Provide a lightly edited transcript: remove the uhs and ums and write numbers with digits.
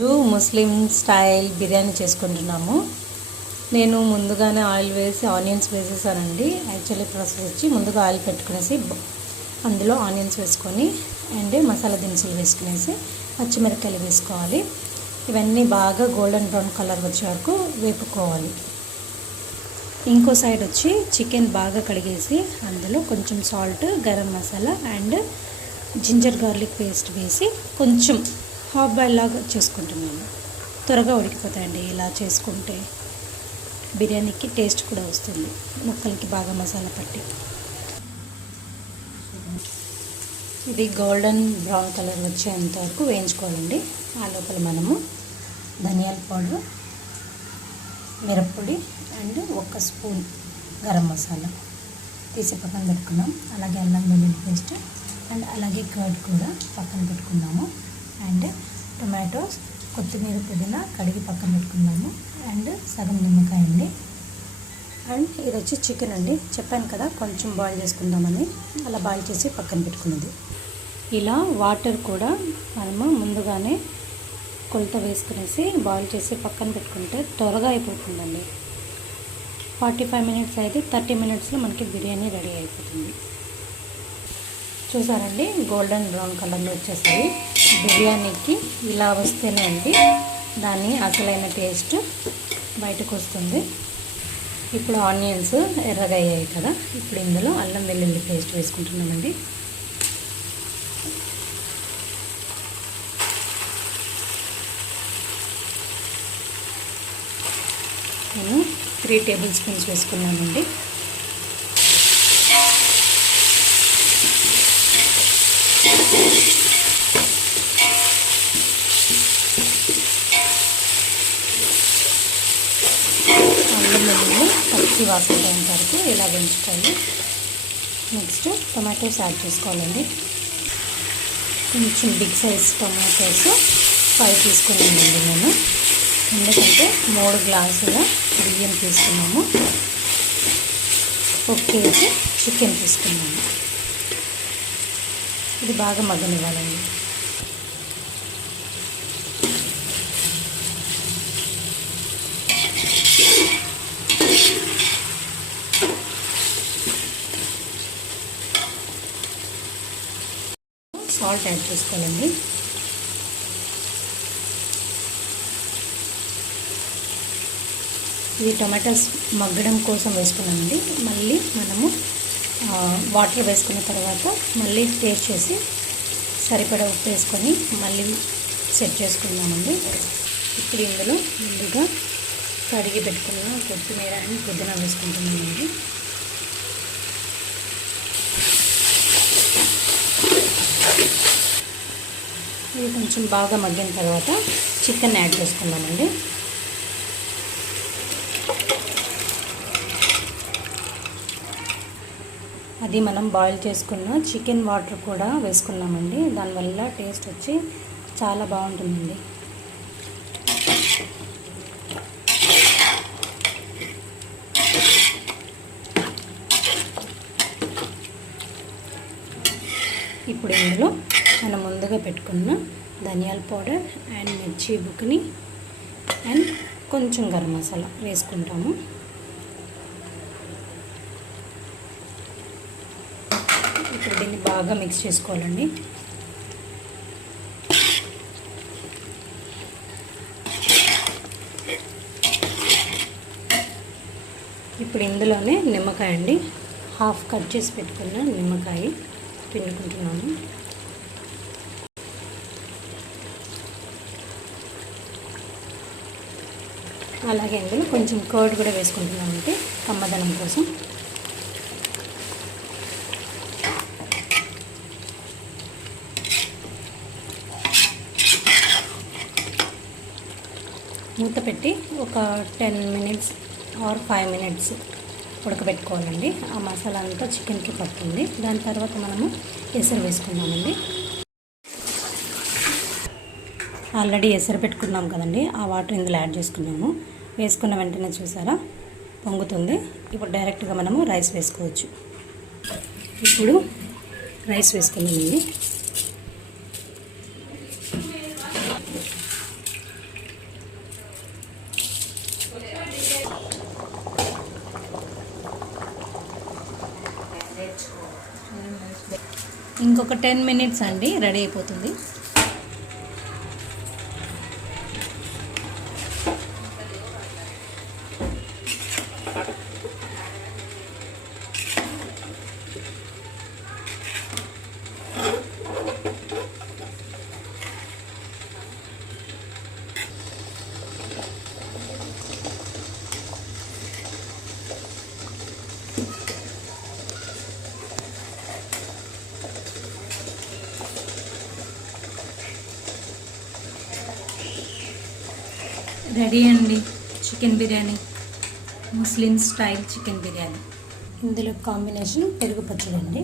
రోజు ముస్లిం స్టైల్ బిర్యానీ చేసుకుంటున్నాము. నేను ముందుగానే ఆయిల్ వేసి ఆనియన్స్ వేసేసానండి. యాక్చువల్లీ ప్రాసెస్ వచ్చి ముందుగా ఆయిల్ పెట్టుకునేసి అందులో ఆనియన్స్ వేసుకొని అండ్ మసాలా దినుసులు వేసుకునేసి పచ్చిమిరపకాయలు వేసుకోవాలి. ఇవన్నీ బాగా గోల్డెన్ బ్రౌన్ కలర్ వచ్చే వరకు వేపుకోవాలి. ఇంకో సైడ్ వచ్చి చికెన్ బాగా కడిగేసి అందులో కొంచెం salt, garam masala and ginger garlic paste వేసి కొంచెం హాఫ్ బాయిల్ లాగా చేసుకుంటున్నాను. త్వరగా ఉడికిపోతాయండి. ఇలా చేసుకుంటే బిర్యానీకి టేస్ట్ కూడా వస్తుంది, ముక్కలకి బాగా మసాలా పట్టి. ఇది గోల్డెన్ బ్రౌన్ కలర్ వచ్చేంత వరకు వేయించుకోవాలండి. ఆ లోపల మనము ధనియాల పౌడర్, మిరప్పొడి అండ్ 1 స్పూన్ గరం మసాలా తీసి పక్కన పెట్టుకున్నాం. అలాగే అల్లం వెల్లుల్లి పేస్ట్ అండ్ అలాగే కర్డ్ కూడా పక్కన పెట్టుకున్నాము. అండ్ టొమాటోస్, కొత్తిమీర, పుదీనా కడిగి పక్కన పెట్టుకున్నాము. అండ్ సగం నిమ్మకాయ అండి. అండ్ ఇది వచ్చి చికెన్ అండి. చెప్పాను కదా కొంచెం బాయిల్ చేసుకుందామని, అలా బాయిల్ చేసి పక్కన పెట్టుకున్నది. ఇలా వాటర్ కూడా మనము ముందుగానే కొలత వేసుకునేసి బాయిల్ చేసి పక్కన పెట్టుకుంటే త్వరగా అయిపోతుందండి. 45 మినిట్స్ అయితే 30 మినిట్స్లో మనకి బిర్యానీ రెడీ అయిపోతుంది. చూసారండి, గోల్డెన్ బ్రౌన్ కలర్లో వచ్చేసాయి. బిర్యానీకి ఇలా వస్తేనే అండి దాని అసలైన టేస్ట్ బయటకు వస్తుంది. ఇప్పుడు ఆనియన్స్ ఎర్రగా అయ్యాయి కదా, ఇప్పుడు ఇందులో అల్లం వెల్లుల్లి పేస్ట్ వేసుకుంటున్నామండి. నేను 3 టేబుల్ స్పూన్స్ వేసుకున్నానండి. అల్లం వెల్లుల్లి పచ్చి వాసన పోయేంత వరకు ఇలా వేయించుకోవాలి. నెక్స్ట్ టొమాటోస్ యాడ్ చేసుకోవాలండి. కొంచెం బిగ్ సైజ్ టొమాటోస్ 5 తీసుకున్నానండి నేను. ఎందుకంటే 3 గ్లాసుల బియ్యం తీసుకున్నాము, 1 కేజీ చికెన్ తీసుకున్నాము. ఇది బాగా మగ్గనివ్వాలండి. సాల్ట్ యాడ్ చేసుకోవాలండి. ఇది టొమాటోస్ మగ్గడం కోసం వేసుకున్నామండి. మళ్ళీ మనము వాటర్ వేసుకున్న తర్వాత మళ్ళీ టేస్ట్ చేసి సరిపడా ఉప్పు వేసుకొని మళ్ళీ సెట్ చేసుకుందామండి. ఇప్పుడు ఇందులో ముందుగా కడిగి పెట్టుకున్న కొత్తిమీర అండ్ పుదీనా వేసుకుంటున్నామండి. ఇది కొంచెం బాగా మగ్గిన తర్వాత చికెన్ యాడ్ చేసుకుందామండి. అది మనం బాయిల్ చేసుకున్న చికెన్ వాటర్ కూడా వేసుకున్నామండి. దానివల్ల టేస్ట్ వచ్చి చాలా బాగుంటుందండి. ఇప్పుడు ఇందులో మనం ముందుగా పెట్టుకున్న ధనియాల పౌడర్ అండ్ మిర్చి బుక్ని అండ్ కొంచెం గరం మసాలా వేసుకుంటాము. ఇప్పుడు దీన్ని బాగా మిక్స్ చేసుకోవాలండి. ఇప్పుడు ఇందులోనే నిమ్మకాయ అండి, హాఫ్ కట్ చేసి పెట్టుకున్న నిమ్మకాయ పిండుకుంటున్నాను. అలాగే ఇందులో కొంచెం కర్డ్ కూడా వేసుకుంటున్నామంటే కమ్మదనం కోసం. మూత పెట్టి ఒక 10 మినిట్స్ ఆర్ 5 మినిట్స్ ఉడకబెట్టుకోవాలండి. ఆ మసాలా అంతా చికెన్కి పడుతుంది. దాని తర్వాత మనము ఎసరు వేసుకుందామండి. ఆల్రెడీ ఎసరు పెట్టుకున్నాం కదండి, ఆ వాటర్ ఇందులో యాడ్ చేసుకున్నాము. వేసుకున్న వెంటనే చూసారా పొంగుతుంది. ఇప్పుడు డైరెక్ట్గా మనము రైస్ వేసుకోవచ్చు. ఇప్పుడు రైస్ వేసుకున్నామండి. ఇంకొక 10 మినిట్స్ అండి రెడీ అయిపోతుంది. రెడీ అండి చికెన్ బిర్యానీ, ముస్లిం స్టైల్ చికెన్ బిర్యానీ. ఇందులో కాంబినేషన్ పెరుగు పచ్చడి అండి.